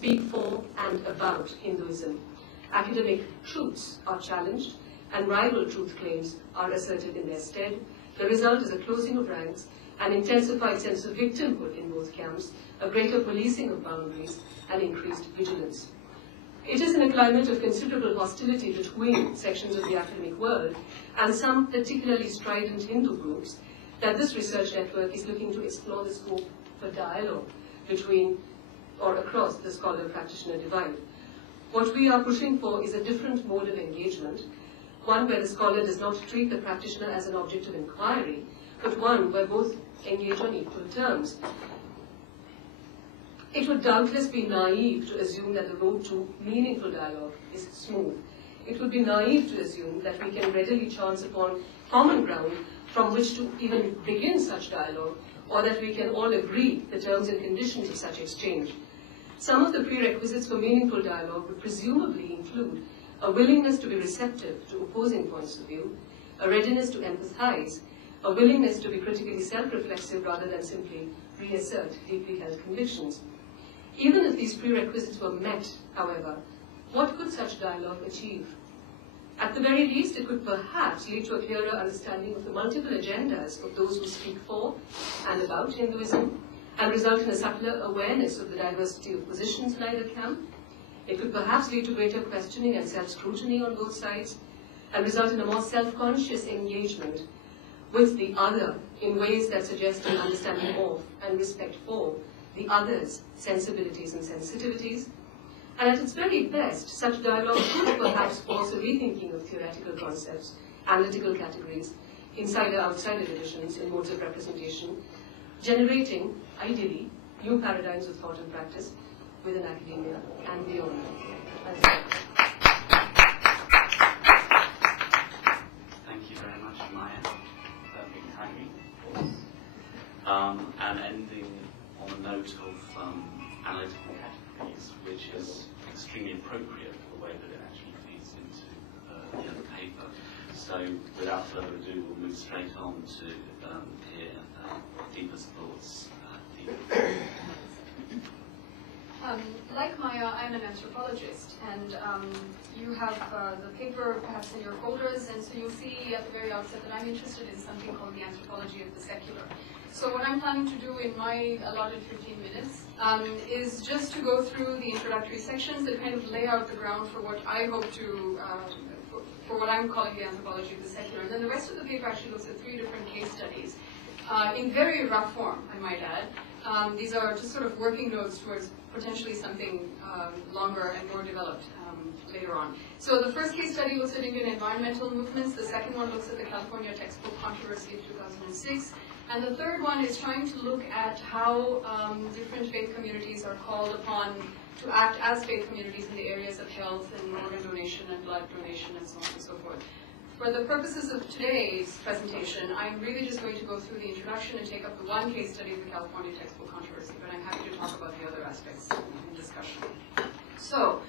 speak for and about Hinduism. Academic truths are challenged, and rival truth claims are asserted in their stead. The result is a closing of ranks, an intensified sense of victimhood in both camps, a greater policing of boundaries, and increased vigilance. It is in a climate of considerable hostility between sections of the academic world and some particularly strident Hindu groups that this research network is looking to explore the scope for dialogue between or across the scholar-practitioner divide. What we are pushing for is a different mode of engagement, one where the scholar does not treat the practitioner as an object of inquiry, but one where both engage on equal terms. It would doubtless be naive to assume that the road to meaningful dialogue is smooth. It would be naive to assume that we can readily chance upon common ground from which to even begin such dialogue, or that we can all agree the terms and conditions of such exchange. Some of the prerequisites for meaningful dialogue would presumably include a willingness to be receptive to opposing points of view, a readiness to empathize, a willingness to be critically self-reflexive rather than simply reassert deeply held convictions. Even if these prerequisites were met, however, what could such dialogue achieve? At the very least, it could perhaps lead to a clearer understanding of the multiple agendas of those who speak for and about Hinduism, and result in a subtler awareness of the diversity of positions in either camp. It could perhaps lead to greater questioning and self-scrutiny on both sides, and result in a more self-conscious engagement with the other in ways that suggest an understanding of and respect for the other's sensibilities and sensitivities. And at its very best, such dialogue could perhaps force a rethinking of theoretical concepts, analytical categories, insider-outsider divisions in modes of representation, generating, ideally, new paradigms of thought and practice within academia and beyond. Thank you very much, Maya, for being kind. And ending on a note of analytical categories, which is extremely appropriate for the way that it actually feeds into the paper. So, without further ado, we'll move straight on to hear Deepa's thoughts. Like Maya, I'm an anthropologist, and you have the paper perhaps in your folders, and so you'll see at the very outset that I'm interested in something called the anthropology of the secular. So what I'm planning to do in my allotted 15 minutes is just to go through the introductory sections that kind of lay out the ground for what I hope to, for what I'm calling the anthropology of the secular. And then the rest of the paper actually looks at 3 different case studies in very rough form, I might add. These are just sort of working notes towards potentially something longer and more developed later on. So the first case study looks at Indian environmental movements. The second one looks at the California textbook controversy of 2006. And the third one is trying to look at how different faith communities are called upon to act as faith communities in the areas of health and organ donation and blood donation and so on and so forth. For the purposes of today's presentation, I'm really just going to go through the introduction and take up the one case study of the California textbook controversy, but I'm happy to talk about the other aspects in discussion. So,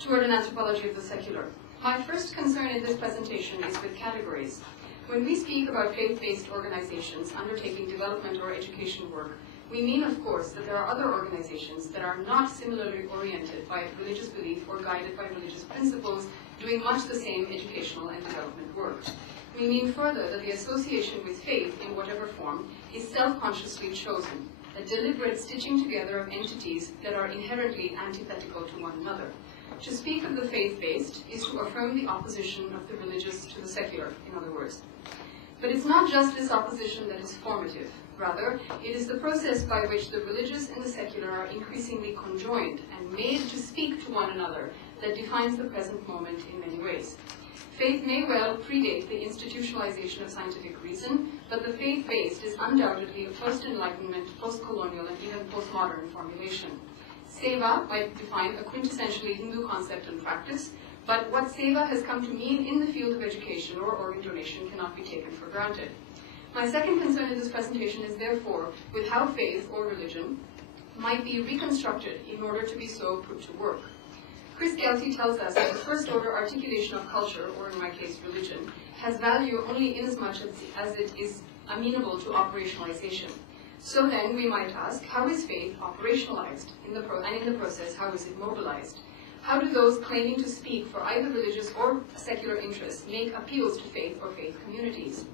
toward an anthropology of the secular. My first concern in this presentation is with categories. When we speak about faith-based organizations undertaking development or education work, we mean, of course, that there are other organizations that are not similarly oriented by religious belief or guided by religious principles, doing much the same educational and development work. We mean further that the association with faith, in whatever form, is self-consciously chosen, a deliberate stitching together of entities that are inherently antithetical to one another. To speak of the faith-based is to affirm the opposition of the religious to the secular, in other words. But it's not just this opposition that is formative. Rather, it is the process by which the religious and the secular are increasingly conjoined and made to speak to one another that defines the present moment in many ways. Faith may well predate the institutionalization of scientific reason, but the faith-based is undoubtedly a post-Enlightenment, post-colonial, and even post-modern formulation. Seva might define a quintessentially Hindu concept and practice, but what seva has come to mean in the field of education or organ donation cannot be taken for granted. My second concern in this presentation is therefore with how faith or religion might be reconstructed in order to be so put to work. Chris Gelty tells us that the first-order articulation of culture, or in my case religion, has value only inasmuch as it is amenable to operationalization. So then we might ask, how is faith operationalized and in the process, how is it mobilized? How do those claiming to speak for either religious or secular interests make appeals to faith or faith communities?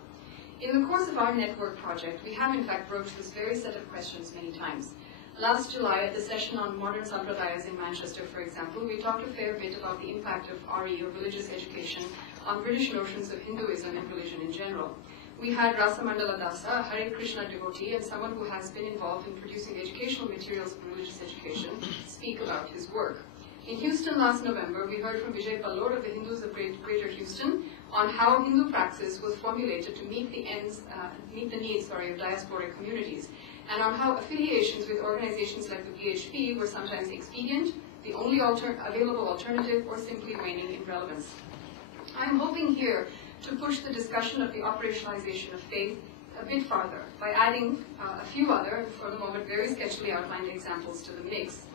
In the course of our network project, we have in fact broached this very set of questions many times. Last July, at the session on modern sampradayas in Manchester, for example, we talked a fair bit about the impact of RE, or religious education, on British notions of Hinduism and religion in general. We had Rasamandala Dasa, a Hare Krishna devotee, and someone who has been involved in producing educational materials for religious education, speak about his work. In Houston last November, we heard from Vijay Pallor of the Hindus of Greater Houston on how Hindu praxis was formulated to meet the needs of diasporic communities, and on how affiliations with organizations like the BHP were sometimes expedient, the only available alternative, or simply waning in relevance. I'm hoping here to push the discussion of the operationalization of faith a bit farther by adding a few other, for the moment very sketchily outlined examples to the mix.